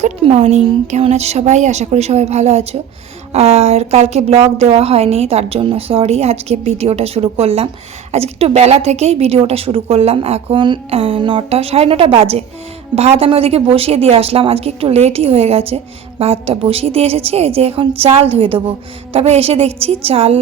Good morning. কেমন আছো সবাই? আশা করি সবাই ভালো আছো। আর কালকে ব্লগ দেওয়া হয়নি, তার জন্য সরি, আজকে ভিডিওটা শুরু করলাম। আজকে একটু বেলা থেকেই ভিডিওটা শুরু করলাম। এখন নটা, সাড়ে নটা বাজে। ভাত আমি ওদিকে বসিয়ে দিয়ে আসলাম। আজকে একটু লেটই হয়ে গেছে। ভাতটা বসিয়ে দিয়ে এসেছি যে এখন চাল ধুয়ে দেবো। তবে এসে দেখছি চাল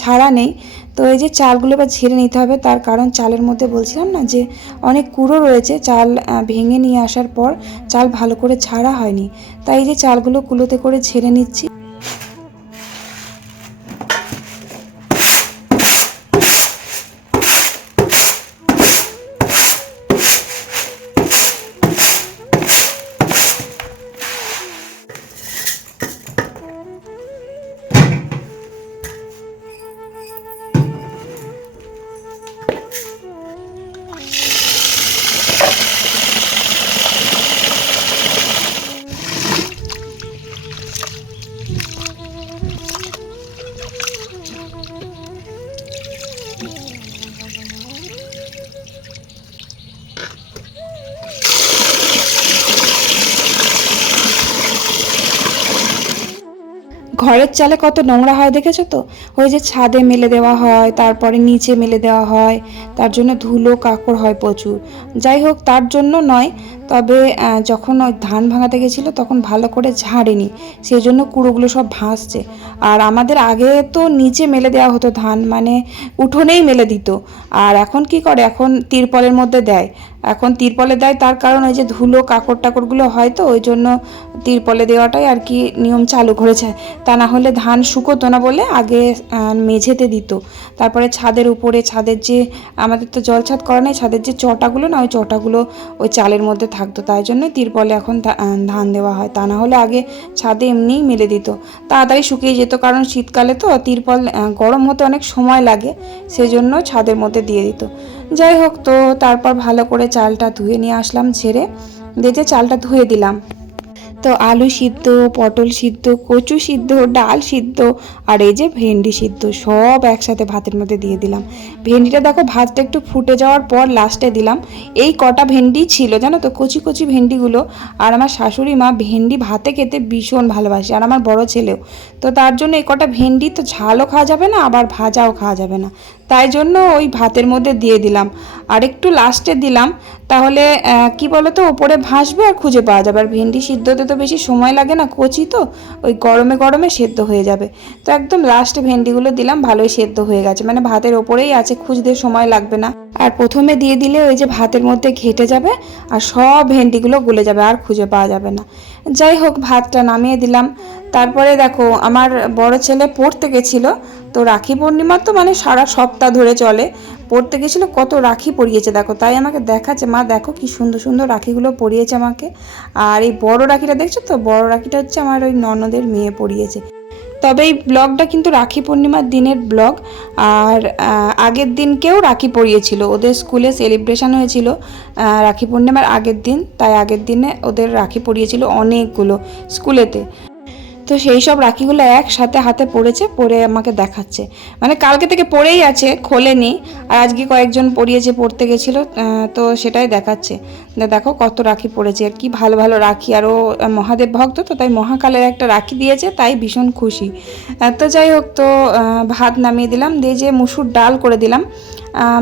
ছাড়া নেই। তো এই যে চালগুলো এবার ঝেড়ে নিতে হবে, তার কারণ চালের মধ্যে বলছিলাম না যে অনেক কুড়ো রয়েছে, চাল ভেঙে নিয়ে আসার পর চাল ভালো করে ছাড়া হয়নি। তাই যে চালগুলো কুলোতে করে ঝেড়ে নিচ্ছি। ঘরের চালে কত নোংরা হয় দেখেছ তো? ওই যে ছাদে মেলে দেওয়া হয়, তারপরে নিচে মেলে দেওয়া হয়, তার জন্য ধুলো, কাকড় হয় প্রচুর। যাই হোক, তার জন্য নয়, তবে যখন ওই ধান ভাঙাতে গেছিল তখন ভালো করে ঝাড়েনি সেই জন্য কুড়োগুলো সব ভাসছে। আর আমাদের আগে তো নিচে মেলে দেওয়া হতো ধান মানে উঠোনেই মেলে দিত। আর এখন কি করে? এখন তিরপলের মধ্যে দেয়। এখন তিরপলে দেয়, তার কারণ ওই যে ধুলো কাকড় টাকড়গুলো হয় তো, ওই জন্য তিরপলে দেওয়াটাই আর কি নিয়ম চালু করেছে। তা না হলে ধান শুকোতো না বলে আগে মেঝেতে দিত। তারপরে ছাদের উপরে, ছাদের যে, আমাদের তো জল ছাদ করা নেই, ছাদের যে চটাগুলো না, ওই চটাগুলো ওই চালের মধ্যে থাকতো। তাই জন্য তিরপলে এখন ধান দেওয়া হয়। তা না হলে আগে ছাদে এমনিই মেলে দিত। তাড়াতাড়ি শুকিয়ে যেত, কারণ শীতকালে তো তিরপল গরম হতে অনেক সময় লাগে, সেজন্য ছাদের মধ্যে দিয়ে দিত। যাই হোক তো, তারপর ভালো করে চালটা ধুয়ে নিয়ে আসলাম দিয়ে যে চালটা ধুয়ে দিলাম। তো আলু সিদ্ধ, পটল সিদ্ধ, কচু সিদ্ধ, ডাল সিদ্ধ আর এই যে ভেন্ডি সিদ্ধ সব একসাথে ভাতের মধ্যে দিয়ে দিলাম। ভেন্ডিটা দেখো ভাতটা একটু ফুটে যাওয়ার পর লাস্টে দিলাম। এই কটা ভেন্ডি ছিল, জানো তো? কচি কচি ভেন্ডিগুলো। আর আমার শাশুড়ি মা ভেন্ডি ভাতে খেতে ভীষণ ভালোবাসে, আর আমার বড় ছেলেও। তো তার জন্য এই কটা ভেন্ডি তো ঝালও খাওয়া যাবে না, আবার ভাজাও খাওয়া যাবে না। তাই জন্য ওই ভাতের মধ্যে দিয়ে দিলাম। আর একটু লাস্টে দিলাম, তাহলে কি বলতো, ওপরে ভাসবে আর খুঁজে পাওয়া যাবে। আর ভেন্ডি সিদ্ধতে তো বেশি সময় লাগে না, কচি তো, ওই গরমে গরমে সেদ্ধ হয়ে যাবে। তো একদম লাস্টে ভেন্ডিগুলো দিলাম, ভালোই সেদ্ধ হয়ে গেছে। মানে ভাতের ওপরেই আছে, খুঁজতে সময় লাগবে না। আর প্রথমে দিয়ে দিলে ওই যে ভাতের মধ্যে ঘেটে যাবে, আর সব ভেন্ডিগুলো গলে যাবে, আর খুঁজে পাওয়া যাবে না। যাই হোক, ভাতটা নামিয়ে দিলাম। তারপরে দেখো, আমার বড় ছেলে পড়তে গেছিল তো রাখি পূর্ণিমা তো মানে সারা সপ্তাহ ধরে চলে। পড়তে গেছিল, কত রাখি পরিয়েছে দেখো। তাই আমাকে দেখাচ্ছে, মা, দেখো কি সুন্দর সুন্দর রাখিগুলো পরিয়েছে আমাকে। আর এই বড় রাখিটা দেখছ তো? বড় রাখিটা হচ্ছে আমার ওই ননদের মেয়ে পরিয়েছে। তবে এই ব্লগটা কিন্তু রাখি পূর্ণিমার দিনের ব্লগ। আর আগের দিনকেও রাখি পরিয়েছিল। ওদের স্কুলে সেলিব্রেশন হয়েছিল রাখি পূর্ণিমার আগের দিন। তাই আগের দিনে ওদের রাখি পরিয়েছিল অনেকগুলো স্কুলেতে। তো সেই সব রাখিগুলো একসাথে হাতে পড়েছে, পরে আমাকে দেখাচ্ছে। মানে কালকে থেকে পড়েই আছে, খোলেনি। আর আজকে কয়েকজন পড়িয়েছে, পড়তে গেছিল তো সেটাই দেখাচ্ছে। দেখো কত রাখি পড়েছে, আর কি ভালো ভালো রাখি। আর ও মহাদেব ভক্ত তো, তাই মহাকালের একটা রাখি দিয়েছে, তাই ভীষণ খুশি। তো যাই হোক, তো ভাত নামিয়ে দিলাম, দিয়ে যে মুসুর ডাল করে দিলাম।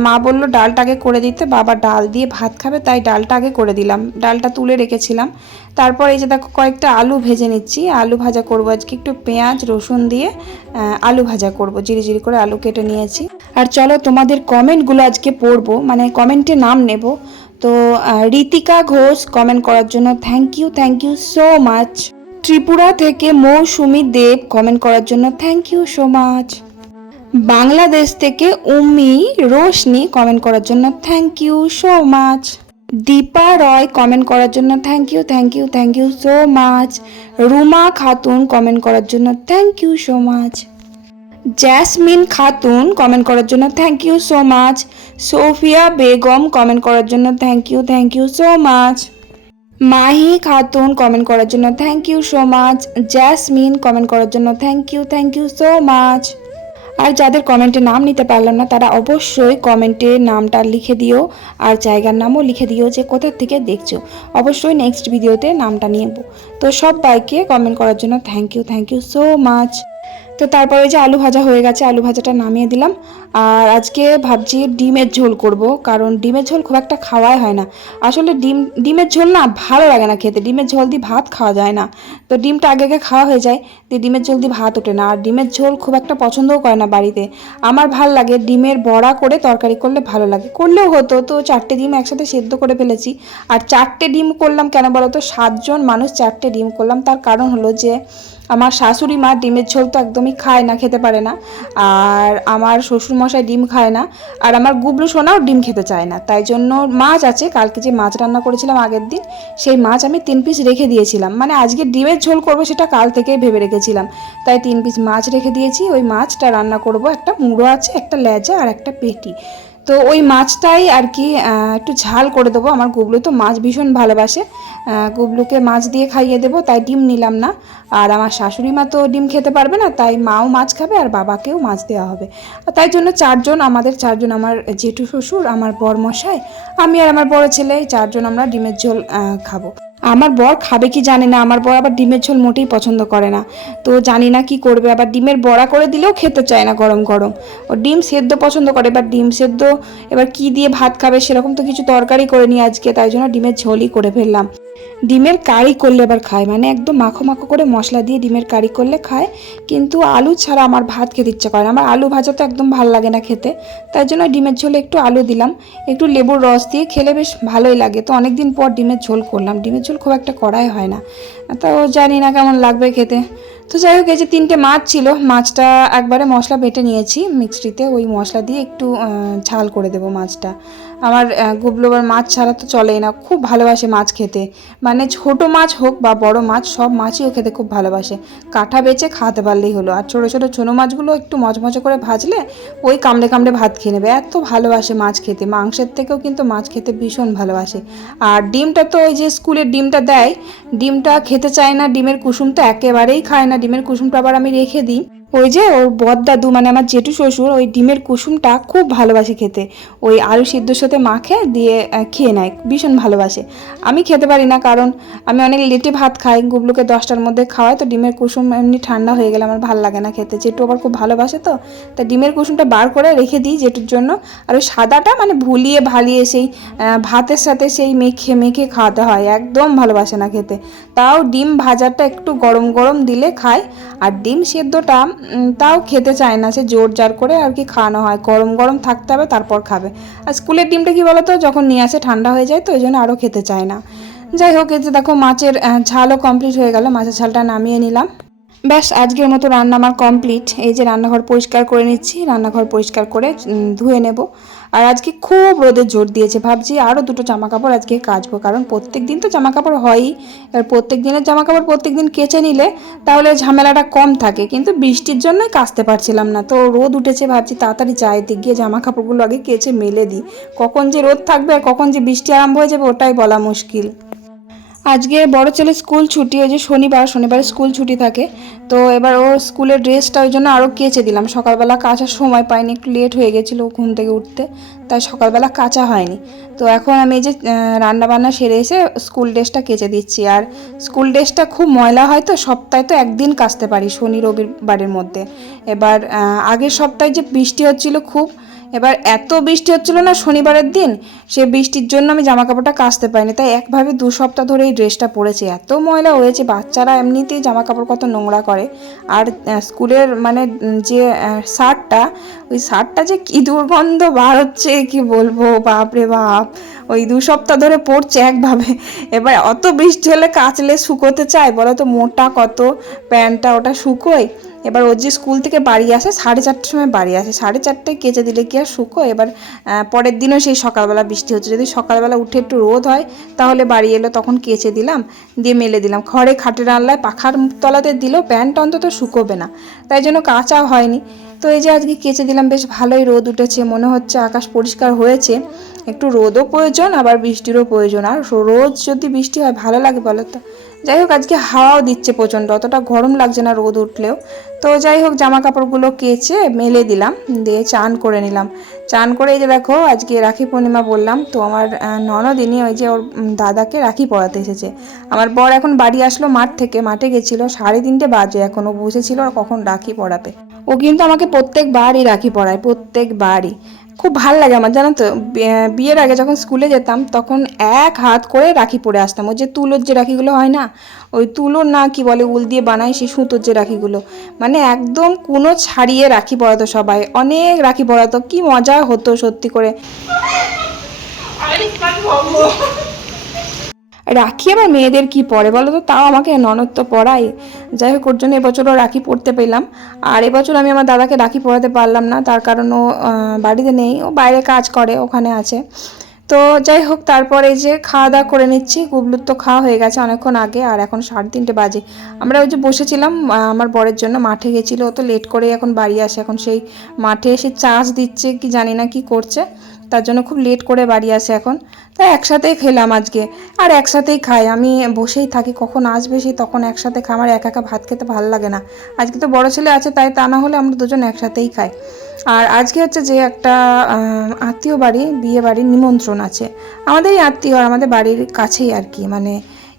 মা বলল ডালটা আগে করে দিতে, বাবা ডাল দিয়ে ভাত খাবে, তাই ডালটা আগে করে দিলাম। ডালটা তুলে রেখেছিলাম। তারপর এই যে দেখো কয়েকটা আলু ভেজে নিচ্ছি, আলু ভাজা করব আজকে একটু পেঁয়াজ, রসুন দিয়ে আলু ভাজা করব, জিরি জিরি করে আলু কেটে নিয়েছি। আর চলো তোমাদের কমেন্টগুলো আজকে পড়ব মানে কমেন্টে নাম নেব। তো ঋতিকা ঘোষ কমেন্ট করার জন্য thank you thank you so much Tripura থেকে মৌসুমি দেব কমেন্ট করার জন্য thank you so much Bangladesh থেকে উমি রোশনি কমেন্ট করার জন্য thank you so much Dipa Roy comment করার জন্য thank you thank you thank you so much Ruma Khatun comment করার জন্য thank you so much Jasmin Khatun comment করার জন্য thank you so much Sofia Begum comment করার জন্য thank you thank you so much Mahi Khatun comment করার জন্য thank you so much Jasmin comment করার জন্য thank you thank you so much আর যাদের কমেন্টে নাম নিতে পারলাম না, তারা অবশ্যই কমেন্টে নামটা লিখে দিও আর জায়গার নামও লিখে দিও যে কোথা থেকে দেখছ। অবশ্যই নেক্সট ভিডিওতে নামটা নিয়ে তো সব বাইকে কমেন্ট করার জন্য thank you thank you so much তো তারপরে যে আলু ভাজা হয়ে গেছে, আলু ভাজাটা নামিয়ে দিলাম। আর আজকে ভাবছি ডিমের ঝোল করব, কারণ ডিমের ঝোল খুব একটা খাওয়াই হয় না। আসলে ডিম, ডিমের ঝোল না ভালো লাগে না খেতে। ডিমের ঝোল দিয়ে ভাত খাওয়া যায় না। তো ডিমটা আগে আগে খাওয়া হয়ে যায়, দিয়ে ডিমের ঝোল দিয়ে ভাত ওঠে না। আর ডিমের ঝোল খুব একটা পছন্দও করে না বাড়িতে। আমার ভালো লাগে ডিমের বড়া করে তরকারি করলে ভালো লাগে। করলেও হতো, তো চারটে ডিম একসাথে সেদ্ধ করে ফেলেছি। আর চারটে ডিম করলাম কেন বলো তো? সাতজন মানুষ চারটে ডিম করলাম। তার কারণ হলো যে আমার শাশুড়ি মা ডিমের ঝোল তো একদমই খায় না, খেতে পারে না। আর আমার শ্বশুরমশাই ডিম খায় না। আর আমার গুবলু সোনাও ডিম খেতে চায় না। তাই জন্য মাছ আছে, কালকে যে মাছ রান্না করেছিলাম আগের দিন, সেই মাছ আমি তিন পিস রেখে দিয়েছিলাম। মানে আজকে ডিমের ঝোল করব সেটা কাল থেকেই ভেবে রেখেছিলাম। তাই তিন পিস মাছ রেখে দিয়েছি। ওই মাছটা রান্না করব। একটা মুড়ো আছে, একটা লেজা আর একটা পেটি। তো ওই মাছটাই আর কি একটু ঝাল করে দেবো আমার গুবলু। তো মাছ ভীষণ ভালোবাসে। গুবলুকে মাছ দিয়ে খাইয়ে দেবো, তাই ডিম নিলাম না। আর আমার শাশুড়ি মা তো ডিম খেতে পারবে না, তাই মাও মাছ খাবে আর বাবাকেও মাছ দেওয়া হবে। তাই জন্য চারজন, আমাদের চারজন আমার জেঠু শ্বশুর, আমার বর মশাই, আমি আর আমার বড় ছেলে চারজন আমরা ডিমের ঝোল খাব। আমার বর খাবে কি জানে না, আমার বর আবার ডিমের ঝোল মোটেই পছন্দ করে না। তো জানি না কি করবে, আবার ডিমের বড়া করে দিলেও খেতে চায় না গরম গরম। ও ডিম সেদ্ধ পছন্দ করে, এবার ডিম সেদ্ধ, এবার কি দিয়ে ভাত খাবে সেরকম তো কিছু তরকারি করে নি আজকে, তাই জন্য ডিমের ঝোলই করে ফেললাম। ডিমের কারি করলে এবার খায় মানে একদম মাখো মাখো করে মশলা দিয়ে ডিমের কারি করলে খায়। কিন্তু আলু ছাড়া আমার ভাত খেতে ইচ্ছা করে না। আমার আলু ভাজা তো একদম ভালো লাগে না খেতে। তাই জন্য ডিমের ঝোলে একটু আলু দিলাম। একটু লেবুর রস দিয়ে খেলে বেশ ভালোই লাগে। তো অনেক দিন পর ডিমের ঝোল করলাম। ডিমের ঝোল খুব একটা করাই হয় না। তো জানি না কেমন লাগবে খেতে। তো যাই হোক, এই যে তিনটে মাছ ছিল, মাছটা একবারে মশলা বেটে নিয়েছি। মিক্সিতে ওই মশলা দিয়ে একটু ঝাল করে দেবো মাছটা। আমার আহ, গুবলু আবার মাছ ছাড়া তো চলেই না। খুব ভালোবাসে মাছ খেতে। মানে ছোট মাছ হোক বা বড় মাছ সব মাছই ও খেতে খুব ভালোবাসে। কাঁঠা বেচে খাওয়াতে পারলেই হলো। আর ছোটো ছোটো ছোটো মাছগুলো একটু মচমচে করে ভাজলে ওই কামড়ে কামড়ে ভাত খেয়ে নেবে। এত ভালোবাসে মাছ খেতে। মাংসের থেকেও কিন্তু মাছ খেতে ভীষণ ভালোবাসে। আর ডিমটা তো ওই যে স্কুলের ডিমটা দেয় ডিমটা খেতে চায় না ডিমের কুসুমটা একেবারেই খায় না। ডিমের কুসুমটা আবার আমি রেখে দিই। ওই যে ওর বদদাদু মানে আমার জেঠু শ্বশুর, ওই ডিমের কুসুমটা খুব ভালোবাসে খেতে। ওই আলু সিদ্ধর সাথে মাখে, দিয়ে খেয়ে নেয়, ভীষণ ভালোবাসে। আমি খেতে পারি না, কারণ আমি অনেক লেটে ভাত খাই, গুবলুকে দশটার মধ্যে খাওয়াই, তো ডিমের কুসুম এমনি ঠান্ডা হয়ে গেলে আমার ভালো লাগে না খেতে। জেঠু আবার খুব ভালোবাসে তো, তা ডিমের কুসুমটা বার করে রেখে দিই জেঠুর জন্য। আর ওই সাদাটা মানে ভুলিয়ে ভালিয়ে সেই ভাতের সাথে সেই মেখে মেখে খাওয়াতে হয়, একদম ভালোবাসে না খেতে। তাও ডিম ভাজাটা একটু গরম গরম দিলে খায় আর ডিম সেদ্ধটা তাও খেতে চায় না, সে জোর জার করে আর কি খাওয়ানো হয়। গরম গরম থাকতে হবে, তারপর খাবে। আর স্কুলের ডিমটা কি বলতো, যখন নিয়ে আসে ঠান্ডা হয়ে যায় তো ওই জন্য আরও খেতে চায় না। যাই হোক, এই যে দেখো, মাছের ঝালও কমপ্লিট হয়ে গেল, মাছের ঝালটা নামিয়ে নিলাম। ব্যাস, আজকের মতো রান্না আমার কমপ্লিট এই যে রান্নাঘর পরিষ্কার করে নিচ্ছি, রান্নাঘর পরিষ্কার করে ধুয়ে নেব। আর আজকে খুব রোদের জোর দিয়েছে। ভাবছি আরও দুটো জামা কাপড় আজকে কাচবো, কারণ প্রত্যেক দিন তো জামা কাপড় হয়ই। এবার প্রত্যেক দিনের জামা কাপড় প্রত্যেক দিন কেচে নিলে তাহলে ঝামেলাটা কম থাকে। কিন্তু বৃষ্টির জন্যই কাচতে পারছিলাম না। তো রোদ উঠেছে, ভাবছি তাড়াতাড়ি দিক গিয়ে জামা কাপড়গুলো আগে কেচে মেলে দিই। কখন যে রোদ থাকবে আর কখন যে বৃষ্টি আরম্ভ হয়ে যাবে, ওটাই বলা মুশকিল। আজকে বড় ছেলে স্কুল ছুটি, ওই যে শনিবার শনিবার স্কুল ছুটি থাকে। তো এবার ওর স্কুলের ড্রেসটা ওই জন্য আরও কেচে দিলাম। সকালবেলা কাচার সময় পাইনি, একটু লেট হয়ে গেছিল ঘুম থেকে উঠতে, তাই সকালবেলা কাচা হয়নি। তো এখন আমি এই যে রান্না বান্না সেরে এসে স্কুল ড্রেসটা কেচে দিচ্ছি। আর স্কুল ড্রেসটা খুব ময়লা হয় তো, সপ্তাহে তো একদিন কাচতে পারি, শনি, রবিবারের মধ্যে। এবার আগের সপ্তাহে যে বৃষ্টি হচ্ছিল খুব এবার এত বৃষ্টি হচ্ছিল না শনিবারের দিন, সে বৃষ্টির জন্য আমি জামা কাপড়টা কাচতে পারিনি। তাই একভাবে দু সপ্তাহ ধরে এই ড্রেসটা পরেছে। এত ময়লা হয়েছে, বাচ্চারা এমনিতেই জামা কাপড় কত নোংরা করে। আর স্কুলের মানে যে শার্টটা, ওই শার্টটা যে কি দুর্গন্ধ বার হচ্ছে, কি বলব বাপরে বাপ। ওই দু সপ্তাহ ধরে পড়ছে একভাবে। এবার অত বৃষ্টি হলে কাচলে শুকোতে চায়, বলো তো মোটা কত, প্যান্টটা ওটা শুকোয়? এবার ওর যে স্কুল থেকে বাড়ি আসে, সাড়ে চারটের সময় বাড়ি আসে। সাড়ে চারটায় কেচে দিলে কি আর শুকো এবার পরের দিনও সেই সকালবেলা বৃষ্টি হচ্ছে। যদি সকালবেলা উঠে একটু রোদ হয়, তাহলে বাড়ি এলো, তখন কেচে দিলাম, দিয়ে মেলে দিলাম। ঘরে খাটের আল্লায় পাখার তলাতে দিলেও প্যান্ট অন্তত শুকোবে না। তাই জন্য কাঁচা হয়নি। তো এই যে আজকে কেচে দিলাম, বেশ ভালোই রোদ উঠেছে। মনে হচ্ছে আকাশ পরিষ্কার হয়েছে। একটু রোদও প্রয়োজন, আবার বৃষ্টিরও প্রয়োজন। আর রোদ যদি বৃষ্টি হয়, ভালো লাগে বলো তো? যাই হোক, আজকে হাওয়াও দিচ্ছে প্রচণ্ড, অতটা গরম লাগছে না রোদ উঠলেও। তো যাই হোক জামা কাপড়গুলো কেচে মেলে দিলাম, দিয়ে চান করে নিলাম। চান করে এই যে দেখো, আজকে রাখি পূর্ণিমা বললাম, তো আমার ননদিনই ওই যে ওর দাদাকে রাখি পরাতে এসেছে। আমার বর এখন বাড়ি আসলো মাঠ থেকে, মাঠে গেছিল, সাড়ে তিনটে বাজে এখন, ও বসেছিল আর কখন রাখি পরাবে। ও কিন্তু আমাকে প্রত্যেকবারই রাখি পরায়, প্রত্যেকবারই। খুব ভালো লাগে আমার, জানো তো? বিয়ের আগে যখন স্কুলে যেতাম, তখন এক হাত করে রাখি পরে আসতাম। ওই যে তুলোর যে রাখিগুলো হয় না? ওই তুলোর না কি বলে, উল দিয়ে বানায় সেই সুতোর যে রাখিগুলো। মানে একদম কোনো ছাড়িয়ে রাখি পরাতো সবাই। অনেক রাখি পরাতো, কি মজা হতো সত্যি করে। রাখি আবার মেয়েদের কি পরে বলো তো? তাও আমাকে ননদ তো পড়াই যাই হোক, ওর জন্য এবছরও রাখি পড়তে পেলাম। আর এবছর আমি আমার দাদাকে রাখি পড়াতে পারলাম না, তার কারণ ও বাড়িতে নেই, ও বাইরে কাজ করে, ওখানে আছে। তো যাই হোক, তারপরে এই যে খাওয়া দাওয়া করে নিচ্ছি গুবলুর তো খাওয়া হয়ে গেছে অনেকক্ষণ আগে, আর এখন সাড়ে তিনটে বাজে। আমরা ওই যে বসেছিলাম আমার বরের জন্য মাঠে গেছিল, ও তো লেট করে এখন বাড়ি আসে, এখন সেই মাঠে এসে চার্জ দিচ্ছে, কি জানি না কি করছে। তার জন্য খুব লেট করে বাড়ি আসে এখন। তাই একসাথেই খেলাম আজকে। আর একসাথেই খাই। আমি বসেই থাকি। কখন আসবে সেই তখন একসাথে খাই। আমার একা একা ভাত খেতে ভালো লাগে না। আজকে তো বড় ছেলে আছে, তাই তা না হলে আমরা দুজন একসাথেই খাই। আর আজকে হচ্ছে যে একটা আত্মীয় বাড়ি, বিয়ে বাড়ির নিমন্ত্রণ আছে। আমাদেরই আত্মীয় আর আমাদের বাড়ির কাছেই আর কি মানে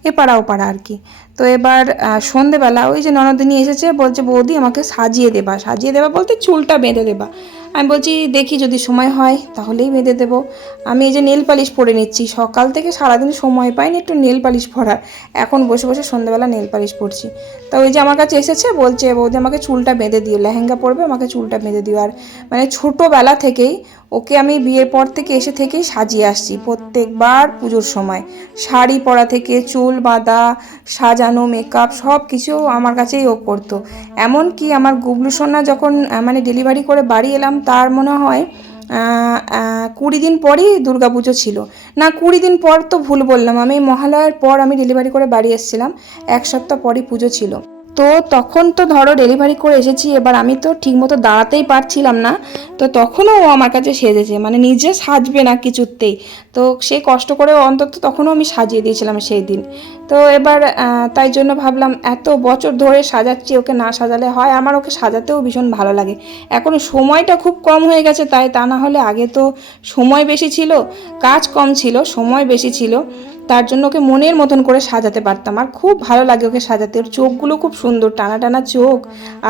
এ এপাড়া ওপাড়া আর কি। তো এবার সন্ধেবেলা ওই যে ননদিনী এসেছে, বলছে, বৌদি, আমাকে সাজিয়ে দেবা। সাজিয়ে দেবা বলতে চুলটা বেঁধে দেবা। আমি বলছি, দেখি যদি সময় হয়, তাহলেই বেঁধে দেবো। আমি এই যে নেল পালিশ পরে নিচ্ছি। সকাল থেকে সারাদিন সময় পাইনি একটু নেল পালিশ পরার। এখন বসে বসে সন্ধ্যাবেলা নেল পালিশ পরছি। তা ওই যে আমার কাছে এসেছে, বলছে, বৌদি, আমাকে চুলটা বেঁধে দিও, লেহেঙ্গা পরবে, আমাকে চুলটা বেঁধে দিও। আর মানে ছোটোবেলা থেকেই ওকে আমি বিয়ের পর থেকে এসে থেকেই সাজিয়ে আসছি প্রত্যেকবার পুজোর সময়। শাড়ি পরা থেকে চুল বাঁধা, সাজানো মেকআপ সব কিছু আমার কাছেই ও করতো। এমনকি আমার গুবলু সোনা যখন মানে ডেলিভারি করে বাড়ি এলাম, তার মনে হয় কুড়ি দিন পরই দুর্গাপুজো ছিল। না, কুড়ি দিন পর তো ভুল বললাম, আমি মহালয়ার পর আমি ডেলিভারি করে বাড়ি এসেছিলাম, এক সপ্তাহ পরই পুজো ছিল। তো তখন তো ধরো ডেলিভারি করে এসেছি, এবার আমি তো ঠিকমতো দাঁড়াতেই পারছিলাম না। তো তখনও ও আমার কাছে সেজেছে মানে নিজে সাজবে না কিছুতেই। তো সে কষ্ট করে অন্তত তখনও আমি সাজিয়ে দিয়েছিলাম সেই দিন। তো এবার তাই জন্য ভাবলাম, এত বছর ধরে সাজাচ্ছি, ওকে না সাজালে হয়, আমার ওকে সাজাতেও ভীষণ ভালো লাগে। এখন সময়টা খুব কম হয়ে গেছে তাই, তা না হলে আগে তো সময় বেশি ছিল, কাজ কম ছিল, সময় বেশি ছিল। তার জন্য ওকে মনের মতন করে সাজাতে পারতাম। আর খুব ভালো লাগে ওকে সাজাতে। ওর চোখগুলো খুব সুন্দর টানা টানা চোখ।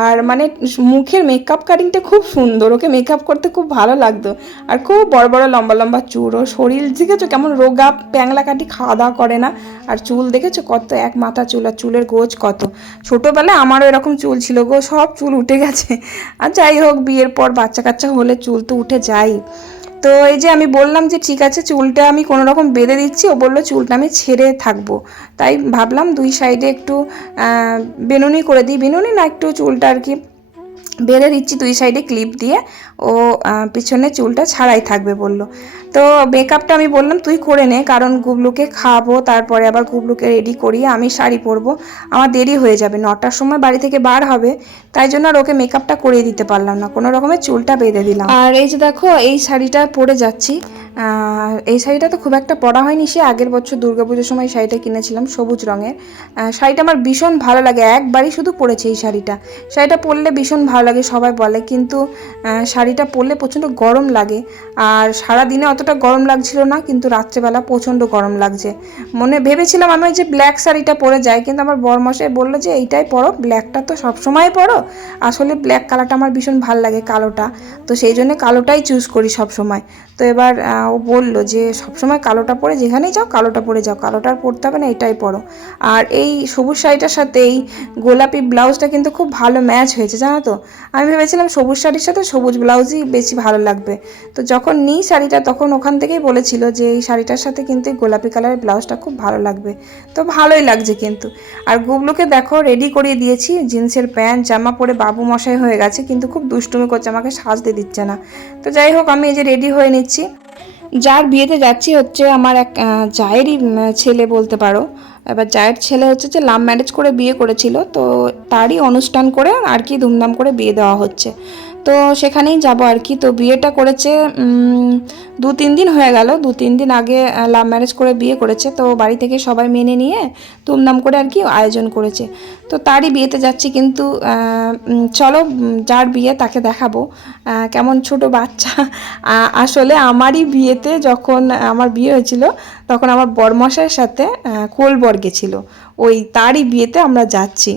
আর মানে মুখের মেকআপ কাটিংটা খুব সুন্দর। ওকে মেকআপ করতে খুব ভালো লাগতো। আর খুব বড় বড়, লম্বা লম্বা চুল। ও শরীর দেখেছ কেমন রোগা প্যাংলা কাটি খাওয়া দাওয়া করে না? আর চুল দেখেছ কত এক মাথা চুল আর চুলের গোজ কত? ছোটোবেলায় আমারও এরকম চুল ছিল গো, সব চুল উঠে গেছে। আর যাই হোক, বিয়ের পর বাচ্চা কাচ্চা হলে চুল তো উঠে যায় তো এই যে আমি বললাম যে ঠিক আছে, চুলটা আমি কোনো রকম বেঁধে দিচ্ছি, ও বলল চুলটা আমি ছেড়ে থাকব। তাই ভাবলাম দুই সাইডে একটু বেনুনি করে দিই। বেনুনি না, একটু চুলটা আর কি বেঁধে দিচ্ছি, দুই সাইডে ক্লিপ দিয়ে। ও পিছনে চুলটা ছাড়াই থাকবে বলল। তো মেকআপটা আমি বললাম তুই করে নে কারণ গুবলুকে খাব তারপরে আবার গুবলুকে রেডি করিয়ে আমি শাড়ি পরবো। আমার দেরি হয়ে যাবে নটার সময় বাড়ি থেকে বার হবে। তাই জন্য আর ওকে মেকআপটা করিয়ে দিতে পারলাম না। কোনো রকমের চুলটা বেঁধে দিলাম। আর এই যে দেখো এই শাড়িটা পরে যাচ্ছি। এই শাড়িটা তো খুব একটা পরা হয়নি সে। আগের বছর দুর্গাপুজোর সময় শাড়িটা কিনেছিলাম সবুজ রঙের। শাড়িটা আমার ভীষণ ভালো লাগে। একবারই শুধু পরেছে এই শাড়িটা। শাড়িটা পরলে ভীষণ ভালো লাগে সবাই বলে। কিন্তু আহ, শাড়িটা পরলে প্রচণ্ড গরম লাগে। আর সারা দিনে অতটা গরম লাগছিল না, কিন্তু রাত্রেবেলা প্রচণ্ড গরম লাগছে। মনে ভেবেছিলাম আমি ওই যে ব্ল্যাক শাড়িটা পরে যাই, কিন্তু আমার বরমশাই বলল যে, এইটাই পরো ব্ল্যাকটা তো সবসময় পরো। আসলে ব্ল্যাক কালারটা আমার ভীষণ ভালো লাগে, কালোটা। তো সেই জন্য কালোটাই চুজ করি সব সময় তো এবার ও বলল যে, সবসময় কালোটা পরে যেখানেই যাও, কালোটা পরে যাও। কালোটা আর পরতে হবে না, এটাই পরো। আর এই সবুজ শাড়িটার সাথে এই গোলাপি ব্লাউজটা কিন্তু খুব ভালো ম্যাচ হয়েছে, জানো তো? আমি ভেবেছিলাম সবুজ শাড়ির সাথে সবুজ ব্লাউজই বেশি ভালো লাগবে। তো যখন নিই শাড়িটা, তখন ওখান থেকেই বলেছিল যে, এই শাড়িটার সাথে কিন্তু গোলাপি কালারের ব্লাউজটা খুব ভালো লাগবে। তো ভালোই লাগছে কিন্তু। আর গুবলুকে দেখো রেডি করিয়ে দিয়েছি। জিন্সের প্যান্ট, জামা পরে বাবু মশাই হয়ে গেছে, কিন্তু খুব দুষ্টুমি করছে, আমাকে সাজতে দিচ্ছে না। তো যাই হোক, আমি এই যে রেডি হয়ে নিচ্ছি। যার বিয়েতে যাচ্ছি হচ্ছে আমার এক জায়েরই ছেলে বলতে পারো। এবার জায়ের ছেলে হচ্ছে যে লাভ ম্যারেজ করে বিয়ে করেছিল, তো তারই অনুষ্ঠান করে আর কি ধুমধাম করে বিয়ে দেওয়া হচ্ছে। তো সেখানেই যাব আর কি। তো বিয়েটা করেছে দু তিন দিন হয়ে গেল। দু তিন দিন আগে লাভ ম্যারেজ করে বিয়ে করেছে। তো বাড়ি থেকে সবাই মেনে নিয়ে তুমদাম করে আর কি আয়োজন করেছে। তো তারই বিয়েতে যাচ্ছি কিন্তু চলো যার বিয়ে তাকে দেখাবো। কেমন ছোট বাচ্চা। আসলে আমারই বিয়েতে যখন আমার বিয়ে হয়েছিল, তখন আমার বরমশাইয়ের সাথে কোলবর গেছিল ওই তারই বিয়েতে আমরা যাচ্ছি।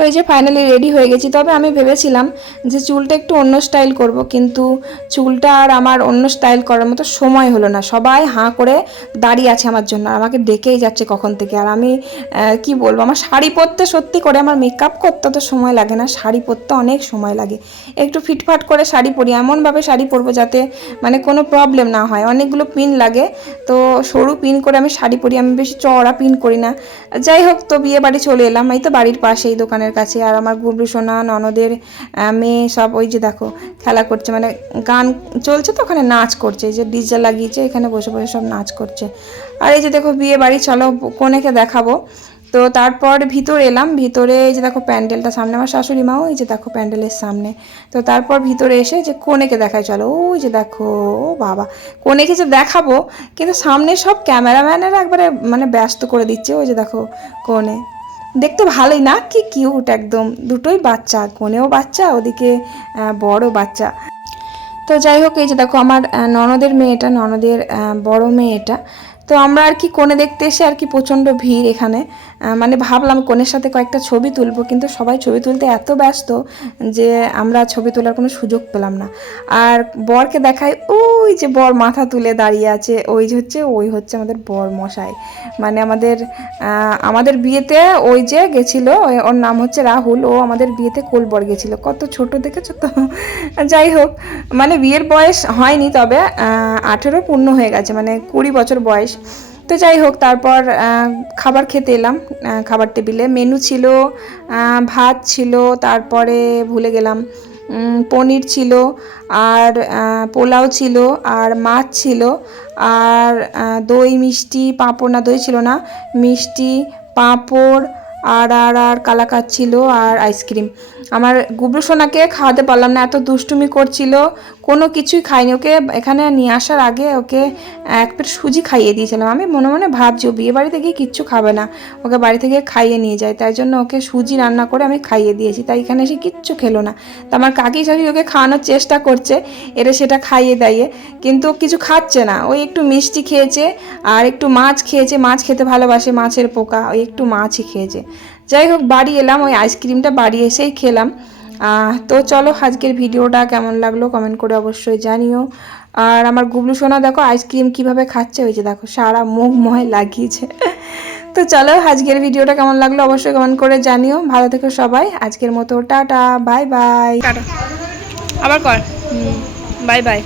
তো এই যে ফাইনালি রেডি হয়ে গেছি, তবে আমি ভেবেছিলাম যে চুলটা একটু অন্য স্টাইল করব, কিন্তু চুলটা আর আমার অন্য স্টাইল করার মতো সময় হলো না। সবাই হাঁ করে দাঁড়িয়ে আছে আমার জন্য আমাকে ডেকেই যাচ্ছে কখন থেকে। আর আমি কি বলব, আমার শাড়ি পরতে সত্যি করে আমার মেকআপ করতে তো সময় লাগে না, শাড়ি পরতে অনেক সময় লাগে। একটু ফিটফাট করে শাড়ি পরি, এমনভাবে শাড়ি পরবো যাতে মানে কোনো প্রবলেম না হয়। অনেকগুলো পিন লাগে, তো সরু পিন করে আমি শাড়ি পরি, আমি বেশি চওড়া পিন করি না। যাই হোক, তো বিয়ে বাড়ি চলে এলাম, এই তো বাড়ির পাশেই দোকানের কাছে আর আমার গুবলু সোনা, ননদের মেয়ে সব ওই যে দেখো খেলা করছে মানে গান চলছে তো ওখানে, নাচ করছে, এই যে ডিজে লাগিয়েছে, এখানে বসে বসে সব নাচ করছে। আর এই যে দেখো বিয়ে বাড়ি, চলো কোনেকে দেখাবো। তো তারপর ভিতর এলাম, ভিতরে এই যে দেখো প্যান্ডেলটা সামনে, আমার শাশুড়ি মাও এই যে দেখো প্যান্ডেলের সামনে। তো তারপর ভিতরে এসে যে কোনেকে দেখায়, চলো ওই যে দেখো, ও বাবা। কোনেকে যে দেখাবো, কিন্তু সামনে সব ক্যামেরাম্যানের একবারে মানে ব্যস্ত করে দিচ্ছে, ওই যে দেখো কোনে। দেখতে ভালোই না, কি কিউট একদম। দুটোই বাচ্চা কোনেও বাচ্চা, ওদিকে বড় বাচ্চা। তো যাই হোক, এই যে দেখো, আমার ননদের মেয়েটা, ননদের বড় মেয়েটা। তো আমরা আর কি কোণে দেখতে এসে আর কি প্রচণ্ড ভিড় এখানে। মানে ভাবলাম কোণের সাথে কয়েকটা ছবি তুলবো, কিন্তু সবাই ছবি তুলতে এত ব্যস্ত যে আমরা ছবি তোলার কোনো সুযোগ পেলাম না। আর বরকে দেখায় ওই যে বর মাথা তুলে দাঁড়িয়ে আছে, ওই যে হচ্ছে, ওই হচ্ছে আমাদের বর মশাই। মানে আমাদের আমাদের বিয়েতে ওই যে গেছিল ওর নাম হচ্ছে রাহুল, ও আমাদের বিয়েতে কোলবর গেছিল। কত ছোট দেখেছ তো? যাই হোক মানে বিয়ের বয়স হয়নি তবে আঠেরো পূর্ণ হয়ে গেছে মানে কুড়ি বছর বয়স। তো যাই হোক, তারপর খাবার খেতে এলাম খাবার টেবিলে। মেনু ছিল ভাত ছিল, তারপরে ভুলে গেলাম পনির ছিল, আর পোলাও ছিল, আর মাছ ছিল, আর দই, মিষ্টি, পাঁপড়, না, দই ছিল না, মিষ্টি, পাঁপড়, আর আর আর কালাকাত ছিল, আর আইসক্রিম। আমার গুবলু সোনাকে খাওয়াতে পারলাম না, এত দুষ্টুমি করছিল, কোনো কিছুই খাইনি। ওকে এখানে নিয়ে আসার আগে ওকে এক প্লেট সুজি খাইয়ে দিয়েছিলাম। আমি মনে মনে ভাবছি, ও বিয়ে বাড়িতে গিয়ে কিচ্ছু খাবে না, ওকে বাড়ি থেকে খাইয়ে নিয়ে যায়। তাই জন্য ওকে সুজি রান্না করে আমি খাইয়ে দিয়েছি। তাই এখানে এসে কিচ্ছু খেলো না। তো আমার কাকি শাশুড়ি ওকে খাওয়ানোর চেষ্টা করছে এটা সেটা খাইয়ে দাইয়ে, কিন্তু কিছু খাচ্ছে না। ওই একটু মিষ্টি খেয়েছে আর একটু মাছ খেয়েছে। মাছ খেতে ভালোবাসে মাছের পোকা, ওই একটু মাছই খেয়েছে। যাই হোক, বাড়ি এলাম, ওই আইসক্রিমটা বাড়ি এসেই খেলাম। তো চলো, আজকের ভিডিওটা কেমন লাগল কমেন্ট করে অবশ্যই জানিও। আর আমার গুবলু সোনা, দেখো আইসক্রিম কীভাবে খাচ্ছে, ওই যে দেখো, সারা মুখ ময় লাগিয়েছে। তো চলো, আজকের ভিডিওটা কেমন লাগল অবশ্যই কমেন্ট করে জানিও। ভালো থেকো সবাই, আজকের মতো টাটা, বাই বাই। আবার কর। Bye bye.